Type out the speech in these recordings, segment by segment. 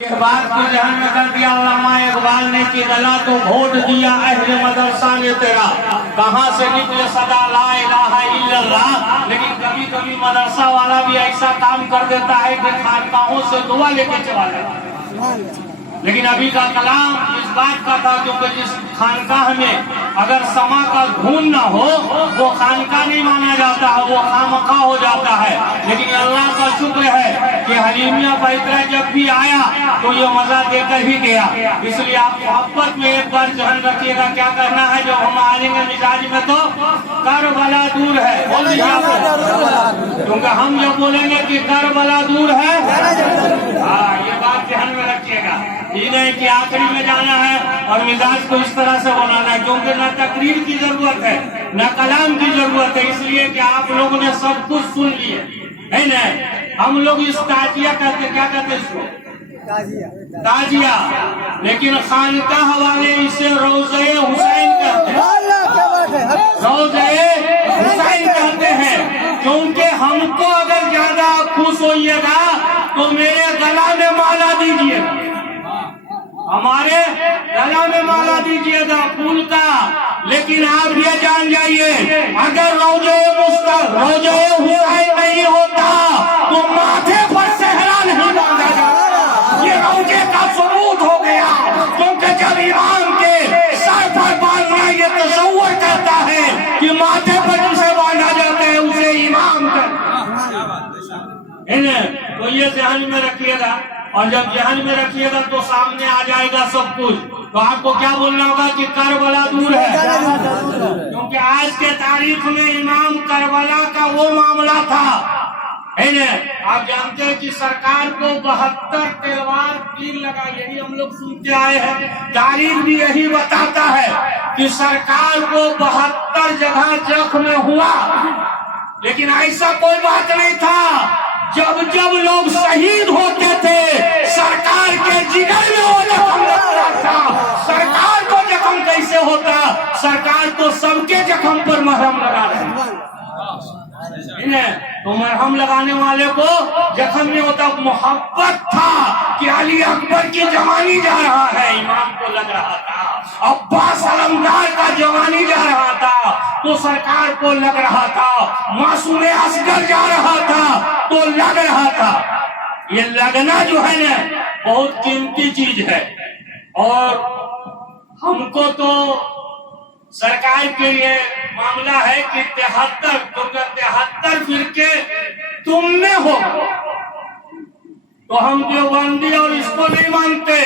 बात को जहन में कर दिया अल्लामा इकबाल ने कि गला तो वोट दिया अहले मदरसा ने तेरा, कहाँ से निकले सदा ला इलाहा इल्लल्लाह। लेकिन कभी कभी मदरसा वाला भी ऐसा काम कर देता है कि खानकाहों से दुआ लेके चला जाता है। लेकिन अभी का कलाम इस बात का था क्योंकि जिस खानकाह में अगर समा का धून न हो वो खानका नहीं माना जाता है, वो खामखा हो जाता है। लेकिन अल्लाह का शुक्र है कि हलीमिया पैतरा जब भी आया तो ये मजा देकर ही गया। इसलिए आप मोहब्बत में एक बार ध्यान रखिएगा क्या करना है। जब हम आएंगे मिजाज में तो करबला दूर है बोलिए आप, क्योंकि हम जब बोलेंगे कि करबला दूर है, हाँ ये बात ध्यान में रखिएगा। ये नहीं कि आखिरी में जाना है और मिजाज को इस तरह से बनाना है, क्योंकि न तकरीर की जरूरत है न कलाम की जरूरत है। इसलिए कि आप लोगों ने सब कुछ सुन लिए है न। हम लोग इस ताजिया कहते, क्या कहते इसको, ताजिया, लेकिन खानकाह वाले इसे रोज़े हुसैन कहते हैं, रोज़े हुसैन कहते हैं। क्योंकि हमको अगर ज्यादा खुश होइएगा तो मेरे गला में माला दीजिएगा, हमारे गला में माला दीजिएगा फूल का। लेकिन आप ये जान जाइए अगर रोज़े हुसैन नहीं होता तो माथे पर सेहरा नहीं बांधा जाता। ये रोज़े का सबूत हो गया, क्योंकि जब इमाम के सर पर बांधना ये तसव्वुर करता है कि माथे पर जिसे बांधा जाता है उसे इमाम करता है। तो ये ध्यान में रखिएगा, और जब जहन में रखिएगा तो सामने आ जाएगा सब कुछ। तो आपको क्या बोलना होगा कि करबला दूर है, क्योंकि आज के तारीख में इमाम करबला का वो मामला था है न। आप जानते हैं कि सरकार को 72 तलवार तीर लगा, यही हम लोग सुनते आए हैं। तारीख भी यही बताता है कि सरकार को 72 जगह जख्म हुआ, लेकिन ऐसा कोई बात नहीं था। जब जब लोग शहीद होते थे सरकार के जिगर में वो जख्म लगता था। सरकार को जख्म कैसे होता, सरकार तो सबके जख्म पर मरहम लगा रहे। तो मरहम लगाने वाले को जख्म में होता मोहब्बत था कि अली अकबर की जवानी जा रहा है, इमाम को लग रहा था। अब्बास अलमदार का जवानी जा रहा था तो सरकार को लग रहा था। मासूम असगर जा रहा था तो लग रहा था। ये लगना जो है ना बहुत कीमती चीज है। और हमको तो सरकार के लिए मामला है कि 73 फिरके तुम में हो, तो हम देवबंदी और इसको नहीं मानते,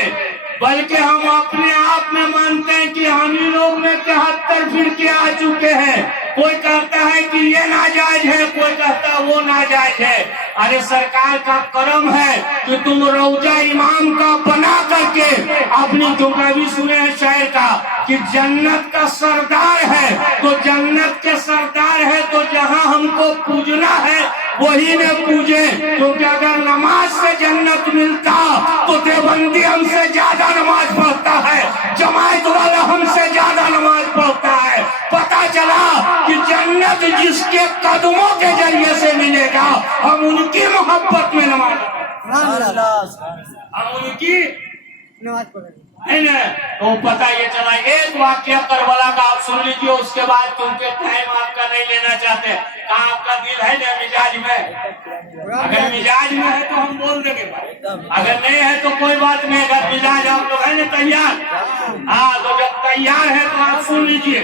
बल्कि हम अपने आप में मानते हैं कि हम ही लोग में 73 फिरके आ चुके हैं। कोई कहता है कि ये नाजायज है, कोई कहता है वो नाजायज है। अरे सरकार का करम है कि तुम रौजा इमाम का बना करके अपनी, क्योंकि अभी सुने हैं शायर का कि जन्नत का सरदार है, तो जन्नत के सरदार है तो जहां हमको पूजना है वही ने पूजे। क्योंकि अगर नमाज से जन्नत मिलता तो देवबंदी हमसे ज्यादा नमाज पढ़ता है, जमात वाला हमसे ज्यादा नमाज पढ़ता है। पता चला कि जन्नत जिसके कदमों के जरिए से मिलेगा, हम उनकी मोहब्बत में नमाज हम उनकी नमाज पढ़ेंगे है ना। तो पता ये चला एक वाक्य करबला का आप सुन लीजिए, उसके बाद क्योंकि टाइम आपका नहीं लेना चाहते। कहाँ आपका दिल है ना मिजाज में, अगर मिजाज में है तो हम बोल देंगे, अगर नहीं है तो कोई बात नहीं। अगर मिजाज आप लोग है ना तैयार, हाँ तो जब तैयार है तो आप सुन लीजिए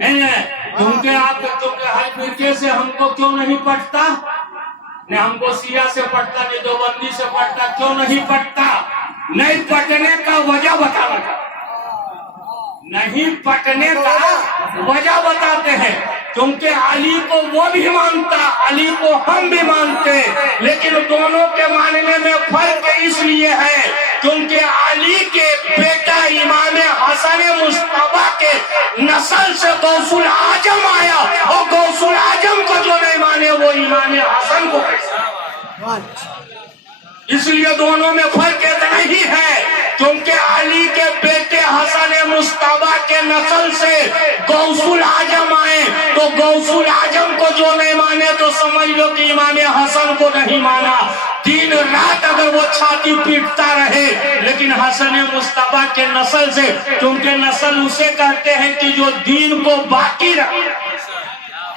है ना। क्योंकि आप हर फिरके से हमको क्यों नहीं पटता, न हमको सिया से पटता न देवबंदी से पटता, क्यों नहीं पटता? नहीं पटने का वजह बताना था, नहीं पटने का वजह बताते हैं। क्योंकि अली को वो भी मानता, अली को हम भी मानते, लेकिन दोनों के मानने में फर्क इसलिए है क्योंकि अली के बेटा इमाम हसन मुस्तफा के नस्ल से गौसुल आजम आया, और गौसुल आजम को जो नहीं माने वो इमाम हसन को कैसे। इसलिए दोनों में फर्क इतना ही है क्योंकि अली के बेटे हसन मुस्तफा के नस्ल से गौसुल आजम आए تو गौसुल आजम को जो नहीं माने तो समझ लो कि इमाम हसन को नहीं माना। दिन रात अगर वो छाती पीटता रहे, लेकिन हसन मुस्तफा के नस्ल से, क्योंकि नस्ल उसे कहते हैं कि जो दीन को बाकी रखे,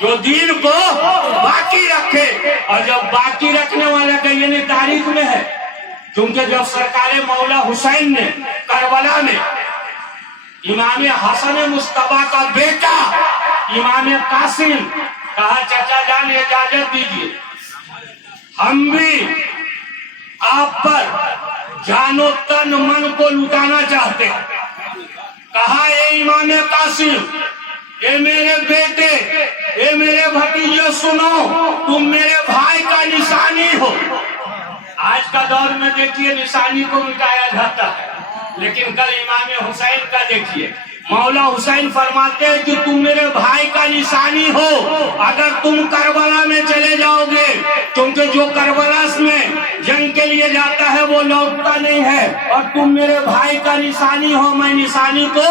जो दीन को बाकी रखे। और जब बाकी रखने वाले का ये तारीख में है, क्योंकि जब सरकार मौला हुसैन ने करबला में इमाम हसन मुस्तफा का बेटा इमाम कासिम कहा, चाचा जान इजाजत दीजिए, हम भी आप पर जानो तन मन को लुटाना चाहते हैं। कहा, ए इमाम कासिम, ए मेरे बेटे, ए मेरे भतीजे, सुनो, तुम मेरे भाई का निशानी हो। आज का दौर में देखिए निशानी को मिटाया जाता है, लेकिन कल इमाम हुसैन का देखिए, मौला हुसैन फरमाते हैं कि तुम मेरे भाई का निशानी हो। अगर तुम करबला में चले जाओगे, क्योंकि जो करबला में जंग के लिए जाता है वो लौटता नहीं है, और तुम मेरे भाई का निशानी हो। मैं निशानी को,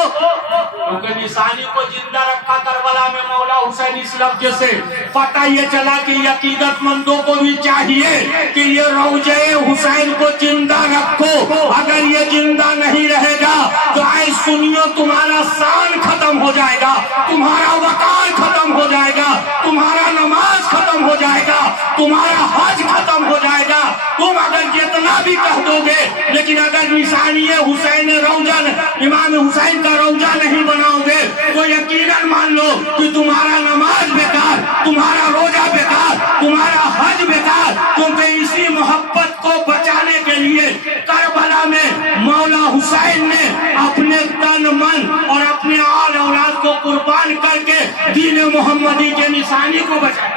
क्योंकि निशानी को जिंदा रखा करबला में मौला हुसैन इस लफ्ज से, पता ये चला कि अकीदतमंदों को भी चाहिए कि ये रौजे हुसैन को जिंदा रखो। अगर ये जिंदा नहीं रहेगा तो आए सुनियो, तुम्हारा शान खत्म हो जाएगा, तुम्हारा वकार खत्म हो जाएगा, तुम्हारा नमाज खत्म हो जाएगा, तुम्हारा हज खत्म हो जाएगा। तुम अगर जितना भी कह दोगे, लेकिन अगर निशानी हुसैन रौजा, इमाम हुसैन का रौजा नहीं बनाओगे तो यकीनन मान लो कि तुम्हारा नमाज बेकार, तुम्हारा रोजा बेकार, तुम्हारा हज बेकार। क्योंकि इसी मोहब्बत को बचाने के लिए करबला में मौला हुसैन ने अपने तन मन और अपने आल औलाद को कुर्बान करके दीन मोहम्मदी के निशानी को बचाया।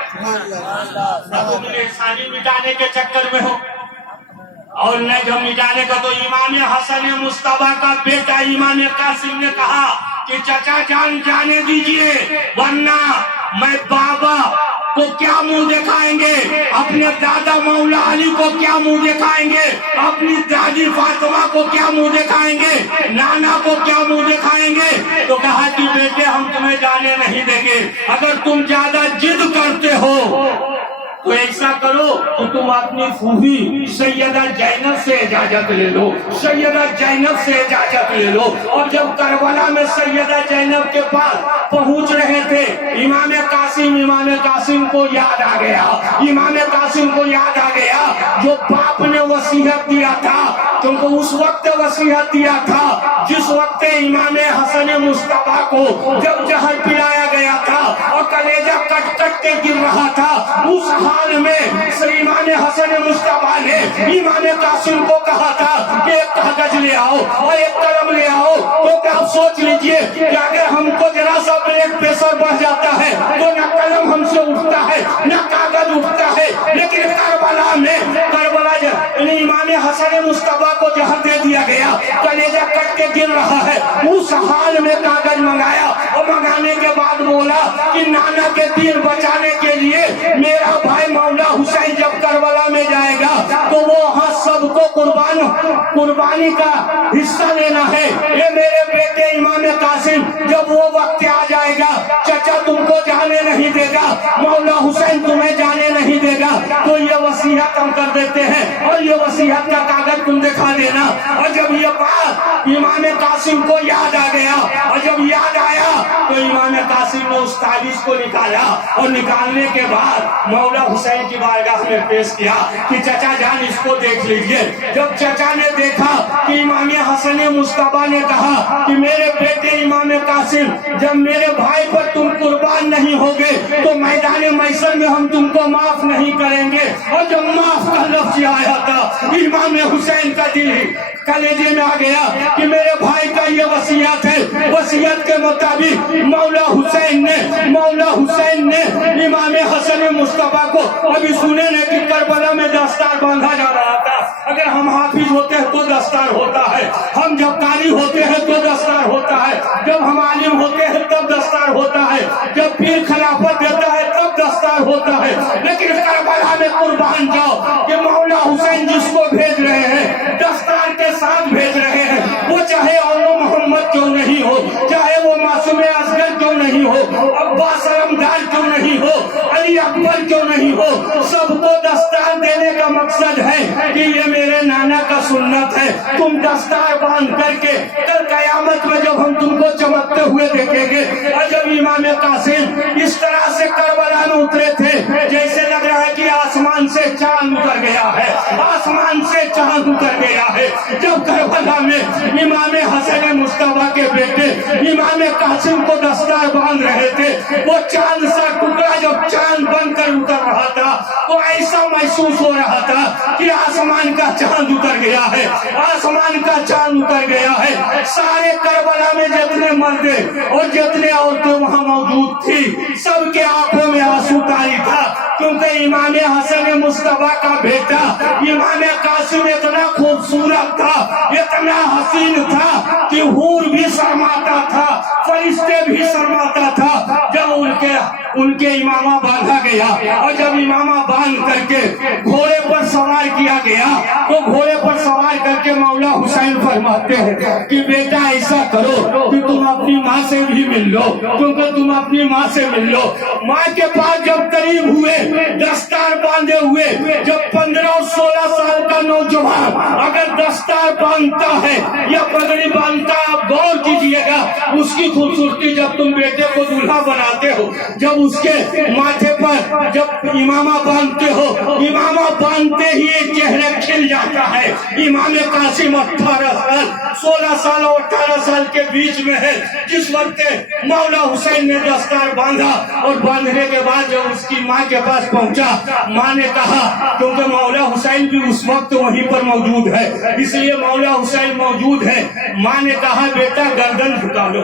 तुम निशानी मिटाने के चक्कर में हो, और न जब मिटाने का, तो इमाम हसन मुस्तफा का बेटा इमाम कासिम ने कहा कि चाचा जान जाने दीजिए, वरना मैं बाबा को क्या मुंह दिखाएंगे, अपने दादा मौला अली को क्या मुंह दिखाएंगे, अपनी दादी फातिमा को क्या मुंह दिखाएंगे, नाना को क्या मुंह दिखाएंगे। तो कहा कि बेटे हम तुम्हें जाने नहीं देंगे। अगर तुम ज्यादा जिद करते हो तो ऐसा करो कि तुम अपनी फूफी सैयदा जैनब से इजाजत ले लो, सैयदा जैनब से इजाजत ले लो। और जब करबला में सैयदा जैनब के पास पहुंच रहे थे, इमाम कासिम को याद आ गया, इमाम कासिम को याद आ गया जो बाप ने वसीयत दिया था, क्योंकि उस वक्त वसीयत दिया था जिस वक्त इमाम हसन मुस्तफा को जब जहर पिलाया गया था और कलेजा कट कट के गिर रहा था, उस हाल में इमाम हसन मुस्तफा ने इमाम कासिम को कहा था कि एक कागज ले आओ और एक कलम ले आओ। तो आप सोच लीजिए कि अगर हमको जरा सा ब्लड प्रेशर बढ़ जाता है तो न कलम हमसे उठता है न कागज उठता है, लेकिन करबला इमाम हसन मुस्तफा को जहर दे दिया गया, कलेजा कट के गिर रहा है। उस हाल में कागज मंगाया और मंगाने के बाद बोला कि नाना के दीन बचाने के लिए मेरा भाई मौला हुसैन जब करबला में जाएगा तो वो वहाँ सबको कुर्बानी का हिस्सा लेना है। ये मेरे बेटे इमाम कासिम, जब वो वक्त आ जाएगा चाचा तुमको जाने नहीं देगा, मौला हुसैन तुम्हें जाने नहीं देगा, तो ये वसीयत हम कर देते हैं और ये वसीयत का कागज तुम दिखा देना। और जब ये बात इमाम कासिम को याद आ गया, और जब याद आया तो इमाम कासिम ने उस ताबीज को निकाला, और निकालने के बाद मौला हुसैन की बारगाह में पेश किया कि चाचा जान इसको देख लीजिए। जब चाचा ने देखा कि इमाम हसन मुस्तफा ने कहा कि मेरे बेटे इमाम कासिम, जब मेरे भाई पर तुम कुर्बान नहीं होगे तो मैदान मैसर में हम तुमको माफ नहीं करेंगे। और जब माफ का लफ्ज आया था, इमाम हुसैन का दिल कलेजे में आ गया कि मेरे भाई का ये वसीयत है। वसीयत के मुताबिक मौला हुसैन ने इमाम हसन मुस्तफा को, अभी सुने न कि करबला में दस्तार बांधा जा रहा था। अगर हम हाफिज होते हैं तो दस्तार होता है, हम जब कारी होते हैं तो दस्तार होता है, जब हम आलिम होते हैं तब दस्तार होता है, जब पीर खिलाफत देता है तब दस्तार होता है। लेकिन करबला में कुर्बान जाओ कि मौला हुसैन जिसको भेज रहे हैं दस्तार के साथ भेज रहे हैं, वो चाहे औलो मोहम्मद क्यों नहीं हो, चाहे वो मासूम असगर क्यों नहीं हो, अब्बास अलमदार پر کیوں نہیں ہو؟ سب کو دستار دینے کا مقصد ہے کہ یہ میرے نانا کا سنت ہے. تم دستار باندھ کر کے کل قیامت میں جب ہم تم کو چمکتے ہوئے دیکھیں گے. اور جب امام قاسم اس طرح سے کربلا میں اترے تھے جیسے لگ رہا ہے کہ آسمان سے چاند اتر گیا ہے, آسمان سے چاند اتر گیا ہے. جب کربلا میں امام حسن مصطفیٰ کے بیٹے امام قاسم کو دستار باندھ رہے تھے, وہ چاند سا ٹکڑا جب چاند بن کر اتر رہا تھا تو ایسا محسوس ہو رہا تھا کہ آسمان کا چاند اتر گیا ہے, آسمان کا چاند اتر گیا ہے. سارے کربلا میں جتنے مردے اور جتنے عورتیں وہاں موجود تھی سب کے آنکھوں میں آنسو طاری تھا, کیونکہ امام حسن مصطفیٰ کا بیٹا امام قاسم اتنا خوبصورت تھا, اتنا حسین تھا کہ حور بھی شرماتا تھا, فرشتے بھی شرماتا تھا. جب ان کے امامہ باندھا گیا اور جب امامہ باندھ کر کے گھوڑے پر سوار کیا گیا تو گھوڑے پر سوار کر کے مولا حسین فرماتے ہیں کہ بیٹا ایسا کرو کہ تم اپنی ماں سے بھی مل لو, کیونکہ تم اپنی ماں سے مل لو. ماں کے پاس جب قریب ہوئے دستار باندھے ہوئے, جب 15 اور 16 سال کا نوجوان اگر دستار باندھتا ہے یا پگڑی باندھتا ہے, آپ غور کیجئے گا اس کی خوبصورتی. جب تم بیٹے کو دولہا بناتے ہو, جب اس کے ماتھے پر جب امامہ باندھتے ہو, امامہ باندھتے ہی ایک چہرہ کھل جاتا ہے. امام قاسم 18 سال 16 سال اور 18 سال کے بیچ میں ہے. جس وقت مولا حسین نے دستار باندھا اور باندھنے کے بعد جب اس کی ماں کے پاس پہنچا, ماں نے کہا, کیونکہ مولا حسین بھی اس وقت وہیں پر موجود ہے اس لیے مولا حسین موجود ہے, ماں نے کہا بیٹا گردن جھکا لو.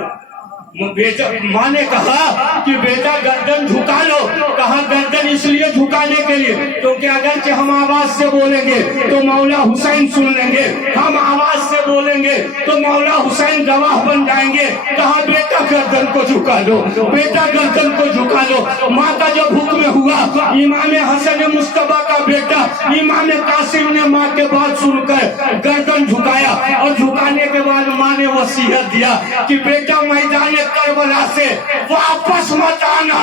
ماں نے کہا کہ بیٹا گردن جھکا لو. کہا گردن اس لیے جھکانے کے لیے کیونکہ اگرچہ ہم آواز سے بولیں گے تو مولا حسین سن لیں گے, ہم آواز سے بولیں گے تو مولا حسین گواہ بن جائیں گے. کہا بیٹا گردن کو جھکا لو, بیٹا گردن کو جھکا لو. ماں کا جب حکم ہوا, امام حسن مصطفیٰ کا بیٹا امام قاسم نے ماں کے بات سن کر گردن جھکایا اور جھکانے کے بعد ماں نے وصیت دیا کہ بیٹا میدان کربلا سے واپس مت آنا,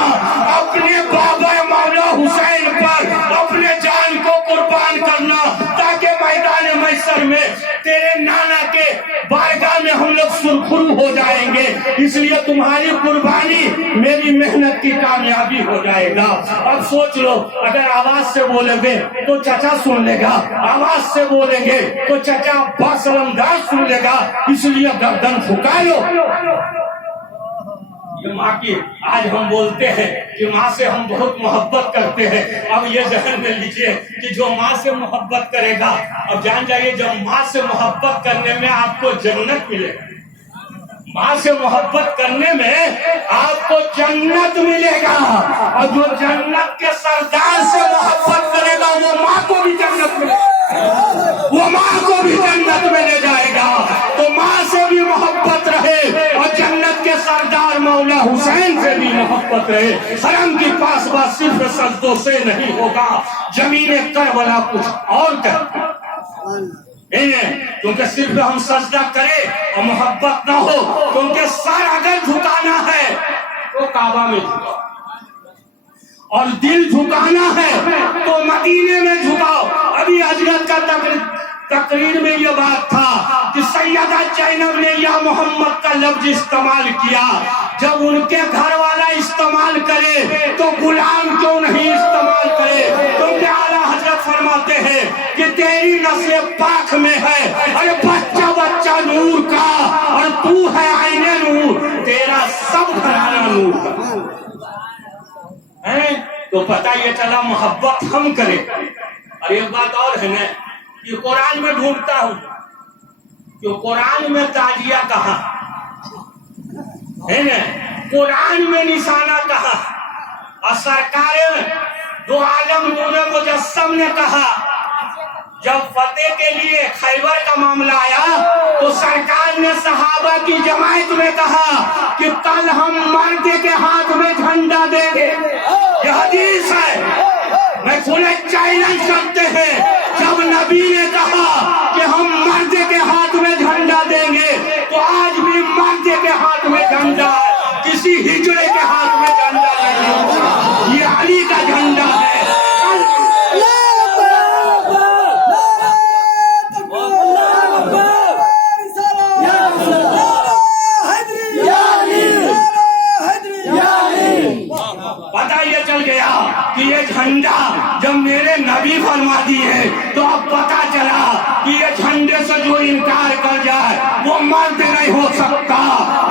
اپنے بابا مولا حسین پر اپنے جان کو قربان کرنا تاکہ میدان محشر میں تیرے نانا کے بارگاہ میں ہم لوگ سرخرو ہو جائیں گے. اس لیے تمہاری قربانی میری محنت کی کامیابی ہو جائے گا. اب سوچ لو, اگر آواز سے بولیں گے تو چچا سن لے گا, آواز سے بولیں گے تو چچا باسلمدار سن لے گا, اس لیے گردن جھکا لو. ماں کی آج ہم بولتے ہیں کہ ماں سے ہم بہت محبت کرتے ہیں. اب یہ ذہن میں لیجئے کہ جو ماں سے محبت کرے گا, اب جان جائیے جب ماں سے محبت کرنے میں آپ کو جنت ملے گا, ماں سے محبت کرنے میں آپ کو جنت ملے گا. اور جو جنت کے سردار سے محبت کرے گا وہ ماں کو بھی جنت ملے گا, وہ ماں کو بھی جنت میں لے جائے گا. تو ماں سے بھی محبت رہے اور جنت کے سردار مولا حسین سے بھی محبت رہے. حرم کی پاس بات صرف سجدوں سے نہیں ہوگا, زمین کربلا کچھ اور کرتا نہیں ہے. کیونکہ صرف ہم سجدہ کریں اور محبت نہ ہو, کیونکہ سر اگر جھکانا ہے تو کعبہ میں جھکاؤ اور دل جھکانا ہے تو مدینے میں جھکاؤ. ابھی حضرت کا تقریر میں یہ بات تھا کہ سیدہ زینب نے یا محمد کا لفظ استعمال کیا. جب ان کے گھر والا استعمال کرے تو غلام کیوں نہیں استعمال کرے؟ کیونکہ اعلیٰ حضرت فرماتے ہیں کہ تیری نسل پاک میں ہے, ارے بچہ بچہ نور کا, اور تو ہے عین نور, تیرا سب گھرانہ نور کا ہے. تو پتہ یہ چلا محبت ہم کریں. اور ایک بات اور ہے نا کہ قرآن میں ڈھونڈتا ہوں کہ قرآن میں تاجیہ کہاں ہے نا, قرآن میں نشانہ کہاں, اور سرکار دو عالم نور مجسم نے کہا جب فتح کے لیے خیبر کا معاملہ آیا تو سرکار نے صحابہ کی جماعت میں کہا کہ کل ہم مرد کے ہاتھ میں جھنڈا دیں گے. یہ حدیث ہے, میں کھلے چیلنج کرتے ہیں. جب نبی نے کہا کہ ہم مرد کے ہاتھ میں جھنڈا دیں گے تو آج بھی مرد کے ہاتھ میں جھنڈا ہے, کسی ہجڑے کے ہاتھ میں جھنڈا نہیں. یہ علی کا جھنڈا झंडे से जो इनकार कर जाए वो मर्द नहीं हो सकता।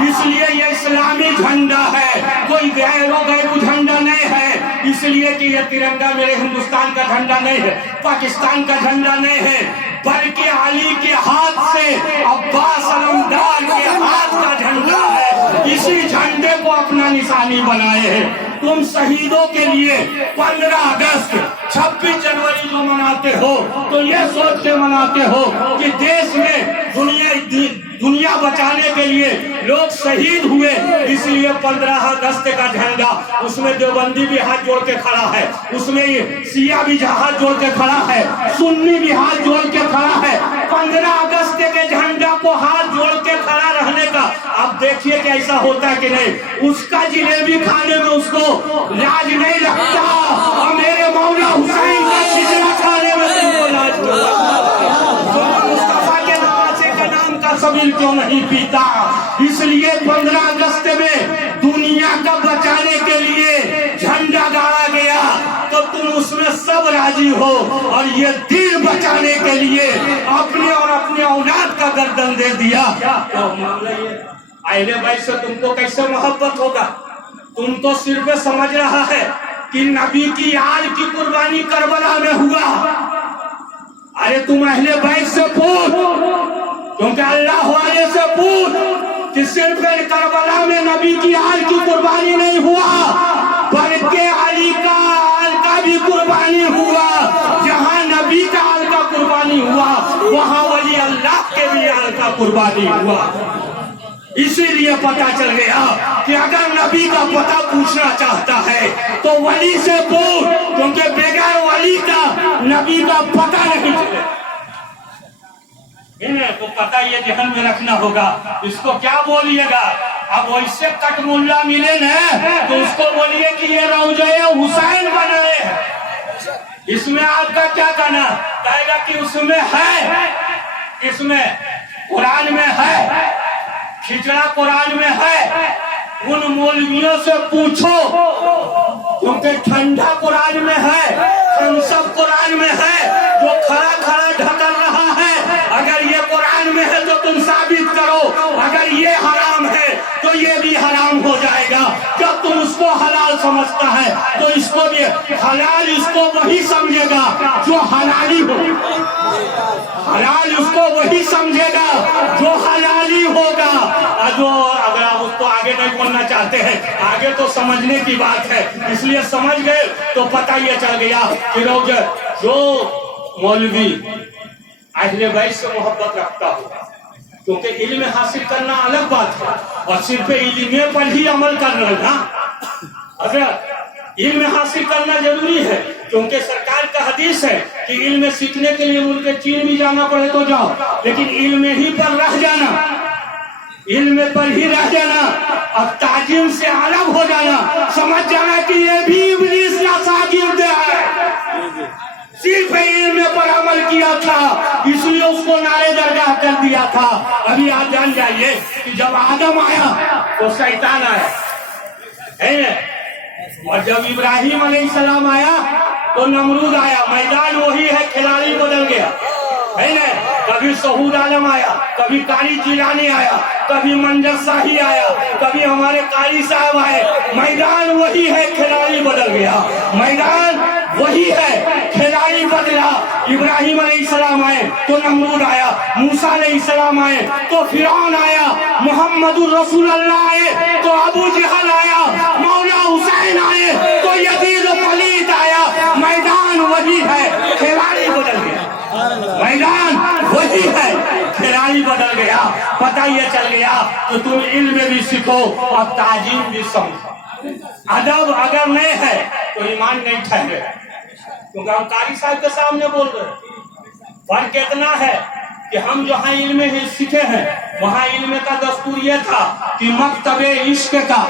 इसलिए ये इस्लामी झंडा है, कोई गैरो झंडा नहीं है। इसलिए कि ये तिरंगा मेरे हिंदुस्तान का झंडा नहीं है, पाकिस्तान का झंडा नहीं है, बल्कि अली के हाथ से अब्बास अलमदार के हाथ का झंडा है। इसी झंडे को अपना निशानी बनाए हैं। तुम शहीदों के लिए 15 अगस्त 26 जनवरी जो मनाते हो तो ये सोच के मनाते हो कि देश में दुनिया बचाने के लिए लोग शहीद हुए, इसलिए 15 अगस्त का झंडा, उसमें देवबंदी भी हाथ जोड़ के खड़ा है, उसमें शिया भी हाथ जोड़ के खड़ा है, सुन्नी भी हाथ जोड़ के खड़ा है। 15 अगस्त के झंडा को हाथ जोड़ के खड़ा रहने का अब देखिए कि ऐसा होता है कि नहीं। उसका जिलेबी खाने में उसको लाज नहीं लगता और मेरे मौला हुसैन का खिचड़ा खाने में तुमको लाज लगता। मुस्तफा के नवासे के नाम का सबील क्यों नहीं पीता? इसलिए 15 अगस्त में दुनिया का बचाने के लिए झंडा गाड़ा गया तो तुम उसमें सब राजी हो, और ये दिल बचाने के लिए अपने और अपने औलाद का गर्दन दे दिया। तो मामला ये अहले बैत से तुमको कैसे मोहब्बत होगा? तुम तो सिर्फ समझ रहा है कि नबी की आल की कुर्बानी करबला में हुआ। अरे तुम अहले बैत से पूछ, क्योंकि अल्लाह वाले से पूछ कि सिर्फ करबला में नबी की आल की कुर्बानी नहीं हुआ, बल्कि अली का आल का भी कुर्बानी हुआ। जहाँ नबी का आल का कुर्बानी हुआ वहाँ वली अल्लाह के भी आल का कुर्बानी हुआ। इसीलिए पता चल गया कि अगर नबी का पता पूछना चाहता है तो वली से पूछ, क्योंकि बगैर वली का नबी का पता नहीं चलेगा। तो पता ये ध्यान में रखना होगा। इसको क्या बोलिएगा? अब वैसे कटमुल्ला मिले ना तो उसको बोलिए कि ये रौज़े हुसैन बनाए हैं। इसमें आपका क्या कहना? कहेगा कि उसमें है, इसमें कुरान में है, खिचड़ा कुरान में है। उन मौलवियों से पूछो, क्योंकि ठंडा कुरान में है, सब कुरान में है, जो खड़ा खड़ा ढकल रहा है। अगर ये कुरान में है तो तुम साबित करो, अगर ये हराम है तो ये भी हराम हो जाएगा। जब तुम उसको हलाल समझता है तो इसको भी हलाल, इसको वही समझेगा जो हलाली हो, हलाल उसको वही समझेगा जो हलाली होगा। जो अगर आप उसको आगे नहीं बोलना चाहते हैं, आगे तो समझने की बात है, इसलिए समझ गए तो पता ये चल गया कि जो मौलवी अहले बैत से मोहब्बत रखता होगा, क्योंकि इल्म हासिल करना अलग बात है और सिर्फ इल्म पर ही अमल कर रहा। अगर इल्म हासिल करना जरूरी है, क्योंकि सरकार का हदीस है कि इल्म सीखने के लिए मुल्क चीन भी जाना पड़े तो जाओ, लेकिन इल्म ही पर रह जाना, इल्म पर ही रह जाना और ताजीम से अलग हो जाना, समझ जाना कि ये भी इब्लीस का शागिर्द है। सिर्फ इल्म पर अमल किया था, इसलिए उसको नारे दरगाह कर दिया था। अभी आप जान जाइए कि जब आदम आया तो शैतान आया है, और जब इब्राहिम अलैहिस्सलाम आया तो नमरूद आया। मैदान वही है, खिलाड़ी बदल गया है ना। कभी सहूद आलम आया, कभी कारी जिलानी आया, कभी मंजर शाही आया, कभी हमारे कारी साहब आए। मैदान वही है, खिलाड़ी बदल गया। मैदान वही है, खिलाड़ी बदला। इब्राहिम अलैहिस्सलाम आए तो नमरूद आया, मूसा अलैहिस्सलाम आए तो फिरौन आया, मुहम्मदुर रसूलुल्लाह आए तो अबू जहल आया, मौला हुसैन आए तो यजीद वलीद आया। मैदान वही है, खिलाड़ी बदल गया। मैदान वही है, खिलाड़ी बदल गया। पता ये चल गया तो तुम इल्म भी सीखो और ताजीम भी समझो। अदब अगर नहीं है तो ईमान नहीं ठहरे, क्योंकि हम कारी साहब के सामने बोल रहे हैं। फर्क इतना है कि हम जहाँ इल्म ही सीखे हैं वहाँ इल्म का दस्तूर ये था कि मकतबे इश्क का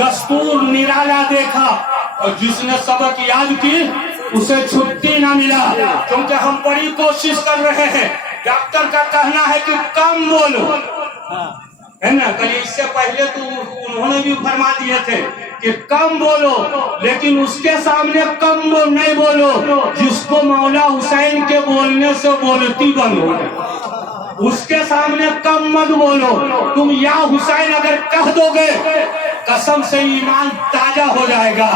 दस्तूर निराला देखा, और जिसने सबक याद की उसे छुट्टी ना मिला, क्योंकि हम बड़ी कोशिश कर रहे हैं। डॉक्टर का कहना है कि कम बोलो, है ना। कल इससे पहले तो उन्होंने भी फरमा दिए थे कि कम बोलो, लेकिन उसके सामने कम नहीं बोलो जिसको मौला हुसैन के बोलने से बोलती बंद हो। اس کے سامنے کم مت بولو. تم یا حسین اگر کہہ دو گے قسم سے ایمان تازہ ہو جائے گا.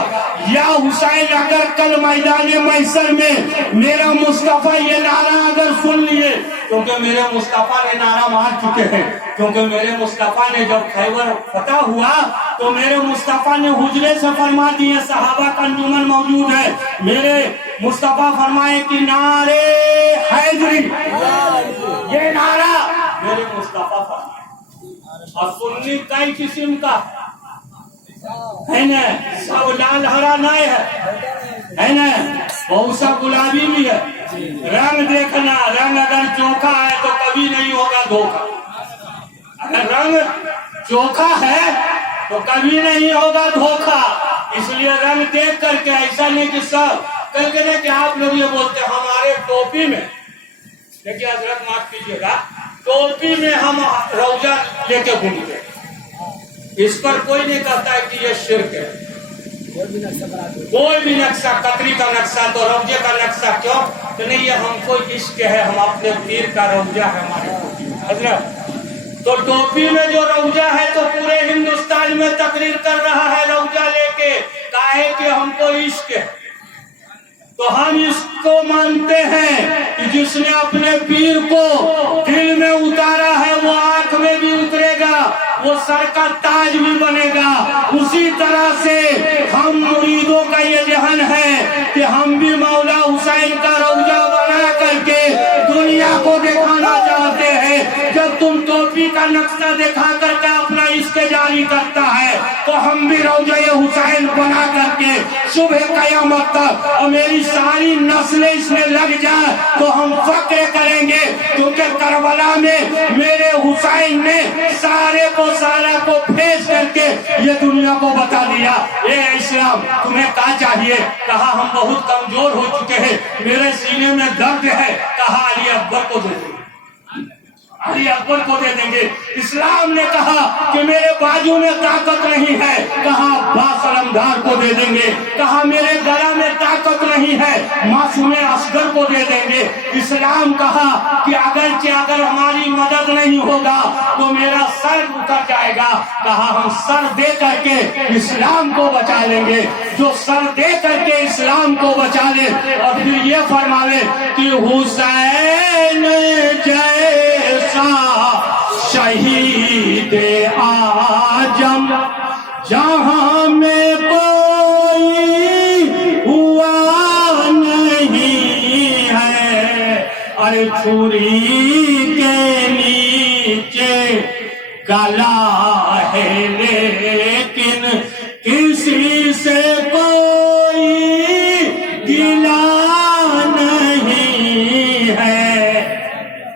یا حسین اگر کل میدان محشر میں میرا مصطفیٰ یہ نعرہ اگر سن لیے, کیونکہ میرے مصطفیٰ نے نعرہ مار چکے ہیں, کیونکہ میرے مصطفیٰ نے جب خیبر فتح ہوا تو میرے مصطفیٰ نے حجرے سے فرما دیے, صحابہ کا انجمن موجود ہے, میرے مصطفیٰ فرمائے کہ نعرے حیدری, یہ نعرہ میرے مصطفیٰ فرمائے. اور سنی کئی قسم کا ہے نا, سب لال ہرا نہیں ہے نا, بہت سا گلابی بھی ہے. رنگ دیکھنا, رنگ اگر چوکھا ہے تو کبھی نہیں ہوگا دھوکا. اگر رنگ چوکھا ہے تو کبھی نہیں ہوگا دھوکا. اس لیے رنگ دیکھ کر کے ایسا نہیں کہ سب کل کے کہ آپ لوگ یہ بولتے ہیں ہمارے ٹوپی میں, دیکھیے حضرت معاف کیجیے گا, ٹوپی میں ہم روزہ لے کے گھومتے ہیں. اس پر کوئی نہیں کہتا ہے کہ یہ شرک ہے. کوئی بھی نقشہ, کتری کا نقشہ تو روزے کا نقشہ کیوں کہ نہیں, یہ ہم کو عشق ہے, ہم اپنے پیر کا روزہ ہے ہمارے حضرت. تو ٹوپی میں جو روزہ ہے تو پورے ہندوستان میں تقریر کر رہا ہے روزہ لے کے, کہے کہ ہم کو عشق ہے. تو ہم اس کو مانتے ہیں کہ جس نے اپنے پیر کو دل میں اتارا ہے وہ آنکھ میں بھی اترے گا, وہ سر کا تاج بھی بنے گا. اسی طرح سے ہم مریدوں کا یہ ذہن ہے کہ ہم بھی مولا حسین کا روزہ بنا کر کے دنیا کو دکھانا چاہتے ہیں. جب تم ٹوپی کا نقشہ دکھا کر کے اپنا عشق جاری کرتا ہے تو ہم بھی روزہ حسین بنا کر کے صبح قیامت تک, اور میری ساری نسلیں اس میں لگ جائیں تو ہم فخر کریں گے, کیونکہ کربلا میں میرے حسین نے سارے کو پھیس کر کے یہ دنیا کو بتا دیا. اے اسلام تمہیں کیا چاہیے؟ کہا ہم بہت کمزور ہو چکے ہیں, میرے سینے میں درد ہے. کہا علی اکبر کو دے دیں, علی اکبر کو دے دیں گے. اسلام نے کہا کہ میرے بازو میں طاقت نہیں ہے, کہا عباس علمدار کو دے دیں گے. کہا میرے گلا میں طاقت نہیں ہے, معصوم اصغر کو دے دیں گے. اسلام کہا کہ اگر ہماری مدد نہیں ہوگا تو میرا سر اتر جائے گا. کہا ہم سر دے کر کے اسلام کو بچا لیں گے. جو سر دے کر کے اسلام کو بچا لے اور پھر یہ فرماوے کہ حسین جیسا شہید آجم جہاں میں کوئی ہوا نہیں ہے, ارے چھری کے نیچے گلا ہے لیکن کسی سے کوئی گلا نہیں ہے.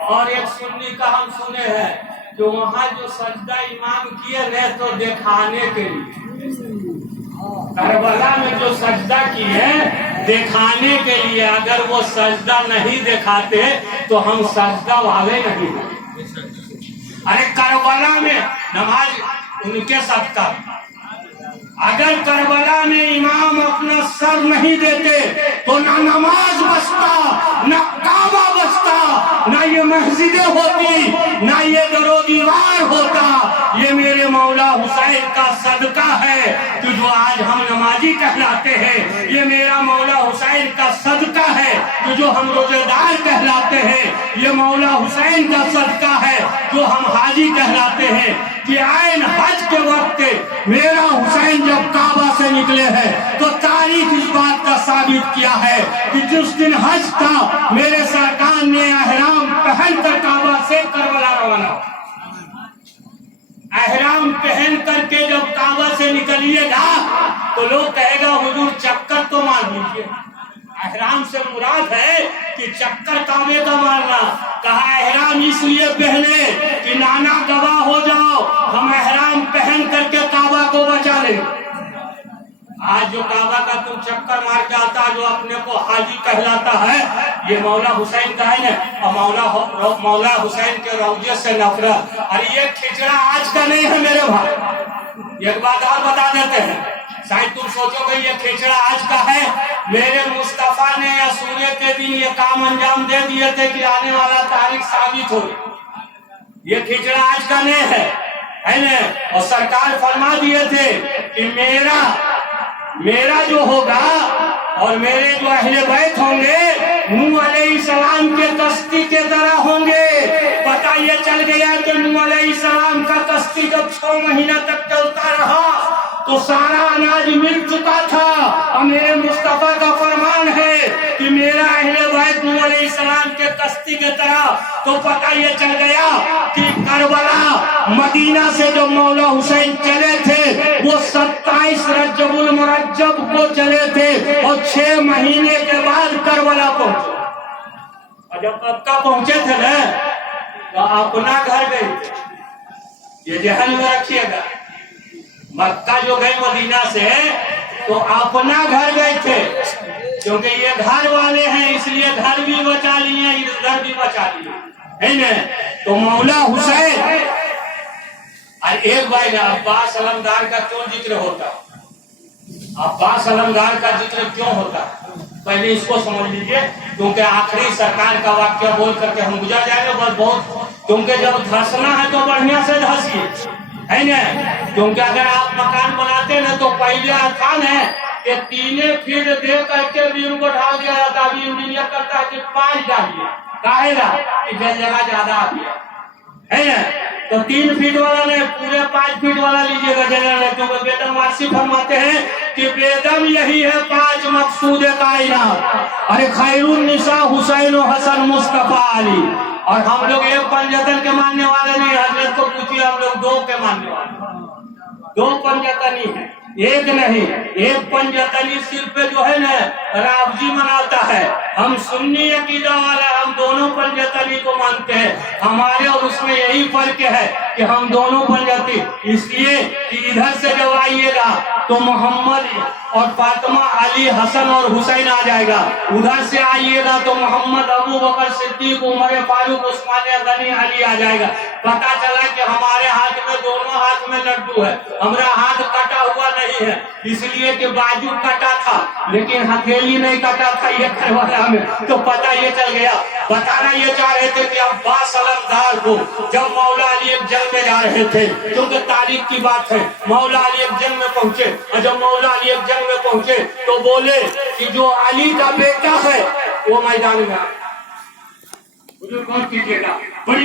اور ایک سنی کا ہم سنے ہیں کہ وہاں جو سجدہ امام کیے گئے تو دکھانے کے لیے, کربلا میں جو سجدہ کیے دکھانے کے لیے, اگر وہ سجدہ نہیں دکھاتے تو ہم سجدہ والے نہیں ہیں. ارے کربلا میں نماز ان کے صدقہ, اگر کربلا میں امام اپنا سر نہیں دیتے تو نہ نماز بچتا, نہ کعبہ بچتا, نہ یہ مسجدیں ہوتی, نہ یہ در و دیوار ہوتا. یہ میرے مولا حسین کا صدقہ ہے کہ جو آج ہم نمازی کہلاتے ہیں. یہ میرا مولا حسین کا صدقہ ہے کہ جو ہم روزے دار کہلاتے ہیں. یہ مولا حسین کا صدقہ ہے جو ہم حاجی کہلاتے ہیں. کہ عین حج کے وقت میرا حسین جب کعبہ سے نکلے ہیں تو تاریخ اس بات کا ثابت کیا ہے کہ جس دن حج تھا میرے سرکار نے احرام پہن کر کعبہ سے کربلا روانہ. احرام پہن کر کے جب کعبہ سے نکلیے گا تو لوگ کہے گا حضور چکر تو مار دیجیے. احرام سے مراد ہے کہ چکر کعبے کا مارنا. کہا احرام اس لیے پہنے کہ نانا گواہ ہو جاؤ, ہم احرام پہن کر کے کعبہ کو بچا لیں. آج جو کعبہ کا تم چکر مار کے آتا, جو اپنے کو حاجی کہلاتا ہے, یہ مولا حسین کا ہے نا, اور مولا حسین کے روضے سے نفرت. اور یہ کھچڑا آج کا نہیں ہے میرے بھائی. ایک بات اور بتا دیتے ہیں, شاید تم سوچو کہ یہ کھچڑا آج کا ہے. میرے مصطفیٰ نے یا سورے کے دن یہ کام انجام دے دیے تھے کہ آنے والا تاریخ ثابت ہو. یہ کھچڑا آج کا نہیں ہے نا. اور سرکار فرما دیے تھے کہ میرا جو ہوگا اور میرے جو اہل بیت ہوں گے نوح علیہ السلام کے کشتی کے طرح ہوں گے. پتہ یہ چل گیا کہ نوح علیہ السلام کا کشتی جب 6 مہینہ تک چلتا رہا تو سارا اناج مل چکا تھا. اور میرے مصطفیٰ کا فرمان ہے کہ میرا اہل بیت نوح علیہ السلام کے کشتی کے طرح. تو پتہ یہ چل گیا کہ کربلا مدینہ سے جو مولا حسین چلے تھے وہ 27 رجب المرجب کو چلے تھے اور 6 مہینے کے بعد کربلا پہنچے. اور جب مکہ پہنچے تھے نا تو اپنا گھر گئے تھے. یہ ذہن میں رکھیے گا, مکہ جو گئے مدینہ سے تو اپنا گھر گئے تھے, کیونکہ یہ گھر والے ہیں اس لیے گھر بھی بچا لیے ادھر بھی بچا لیے ہے نا. تو مولا حسین اور ایک بھائی عباس علمدار کا کیوں ذکر ہوتا, عباس علمدار کا ذکر کیوں ہوتا, پہلے اس کو سمجھ لیجئے. کیونکہ آخری سرکار کا واقعہ بول کر کے ہم گزر جائیں گے بس بہت, کیونکہ جب دھسنا ہے تو بڑھیا سے دھسیے ہے نا. کیونکہ اگر آپ مکان بناتے نا تو پہلے آسان ہے کہ 3 فیٹ دے کر کے بیم کو ڈال دیا جاتا. ابھی انجینئر کرتا ہے کہ 5 ڈالیے کاہے گا کہ جگہ زیادہ آ گیا ہے نا. تو 3 فیٹ والا نہیں پورے 5 فیٹ والا لیجیے گا جگہ نہیں. کیونکہ بیدم وارسی فرماتے ہیں کہ بیدم یہی ہے 5 مقصود کائنات. ارے خیر النساء حسین و حسن مصطفیٰ علی. اور ہم لوگ ایک پنجتن کے ماننے والے نہیں, حضرت کو پوچھیے ہم لوگ 2 کے ماننے والے. 2 پنجتنی ہے, ایک نہیں. ایک پنجتنی صرف جو ہے نا رافضی مناتا ہے. ہم سنی عقیدہ والے ہم دونوں پنجتنی کو مانتے ہیں. ہمارے اور اس میں یہی فرق ہے کہ ہم دونوں پنجتی, اس لیے کہ ادھر سے جب آئیے گا تو محمد اور فاطمہ علی حسن اور حسین آ جائے گا. ادھر سے آئیے گا تو محمد ابو بکر صدیق عمر فاروق عثمان غنی علی آ جائے گا. پتا چلا کہ ہمارے ہاتھ میں دونوں ہاتھ میں لڈو ہے, ہمارا ہاتھ کٹا ہوا نہیں ہے اس لیے کہ بازو کٹا تھا لیکن ہتھیلی نہیں کٹا تھا یہ کربلا میں. تو پتا یہ چل گیا. بتانا یہ چاہ رہے تھے کہ عباس علمدار کو جب مولا علی ایک جنگ میں جا رہے تھے, کیونکہ تاریخ کی بات ہے, مولا علی ایک جنگ میں پہنچے اور جب مولا علی ایک جنگ میں پہنچے تو بولے کہ جو علی کا بیٹا ہے وہ میدان میں. بزرگ غور کیجیے گا, بڑی